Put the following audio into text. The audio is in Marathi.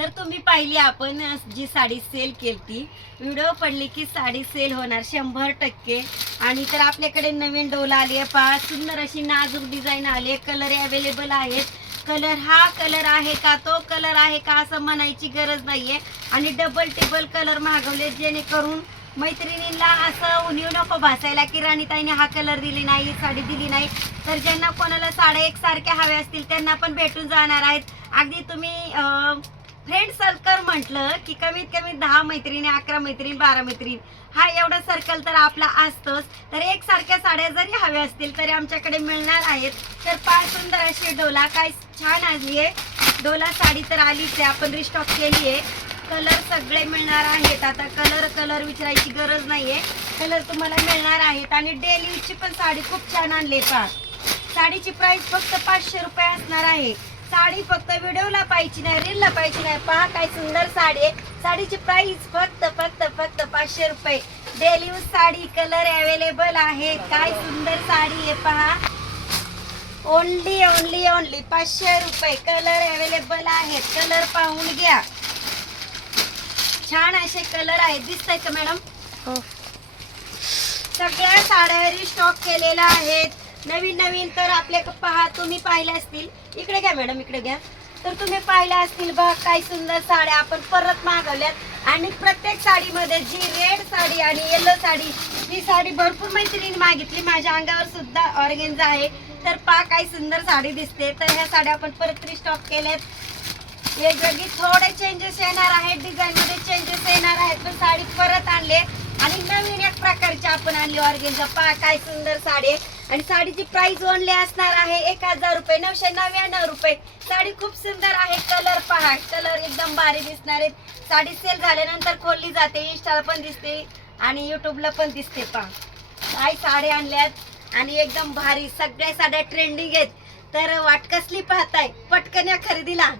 तर तुम्ही पाहिली आपण जी साडी सेल केली व्हिडिओ पडली की साडी सेल होणार शंभर टक्के. आणि तर आपल्याकडे नवीन डोला आली आहे. पहा सुंदर अशी नाजूक डिझाईन आली आहे. कलर अवेलेबल आहेत. कलर हा कलर आहे का तो कलर आहे का असं म्हणायची गरज नाहीये. आणि डबल टेबल कलर मागवले जेणेकरून मैत्रिणींना असं उणीव नको भासायला की राणीताईने हा कलर दिली नाही साडी दिली नाही. तर ज्यांना कोणाला साड्या एकसारख्या हव्या असतील त्यांना पण भेटून जाणार आहेत. अगदी तुम्ही फ्रेंड सर्कल म्हटलं की कमीत कमी दहा मैत्रिणी अकरा मैत्रीण बारा मैत्रीण. हा एवढा सर्कल तर आपला असतोच. तर एकसारख्या साड्या जरी हव्या असतील तरी आमच्याकडे मिळणार आहेत. तर फार सुंदर अशी डोला. काय छान आली आहे. डोला साडी तर आलीच आहे. आपण रिस्टॉक केली आहे. कलर सगळे मिळणार आहेत. आता कलर कलर विचारायची गरज नाहीये. कलर तुम्हाला मिळणार आहेत. आणि डेली यूजची पण साडी खूप छान आणली पहा. साडीची प्राइस फक्त पाचशे रुपये असणार आहे. साडी फक्त व्हिडिओला पाहिजे नाही रीलला पाहिजे नाही. पहा काय सुंदर साडी आहे. साडीची प्राइस फक्त फक्त फक्त पाचशे रुपये. Daily use sari colour available आहे. काय सुंदर साडी आहे पहा. ओनली ओनली ओनली पाचशे रुपये. कलर अवेलेबल आहेत कलर पाहून घ्या. छान असे कलर आहेत. दिसताय का मॅडम हो. सगळ्या साड्या स्टॉक केलेल्या आहेत. नवीन नवीन तर आपले पहा तुम्ही पाहिले असतील. इकडे घ्या मॅडम इकडे घ्या. तर तुम्ही पाहिल्या असतील बघ काय सुंदर साड्या आपण परत मागवल्यात. आणि प्रत्येक साडीमध्ये जी रेड साडी आणि येलो साडी ही साडी भरपूर मैत्रिणी मागितली. माझ्या अंगावर सुद्धा ऑर्गेन्झा आहे. तर पहा काय सुंदर साडी दिसते. तर ह्या साड्या आपण परत रिस्टॉक केल्यात. वेगवेगळी थोडे चेंजेस येणार आहेत डिझाईन मध्ये चेंजेस येणार आहेत पण साडी परत आणले आणि नवीन एक प्रकारची आपण आणली ऑर्गेनचा पहा काय सुंदर साडी आहे. आणि साडीची प्राइस ओनली असणार आहे एक हजार रुपये नऊशे नव्याण्णव रुपये. साडी खूप सुंदर आहे. कलर पहा. कलर एकदम भारी दिसणार आहेत. साडी सेल झाल्यानंतर खोलली जाते. इंस्टाला पण दिसते. आणि युट्यूबला पण दिसते पहा. काय साड्या आणल्यात आणि एकदम भारी. सगळ्या साड्या ट्रेंडिंग आहेत. तर वाट कसली पाहताय? पटकन या खरेदीला.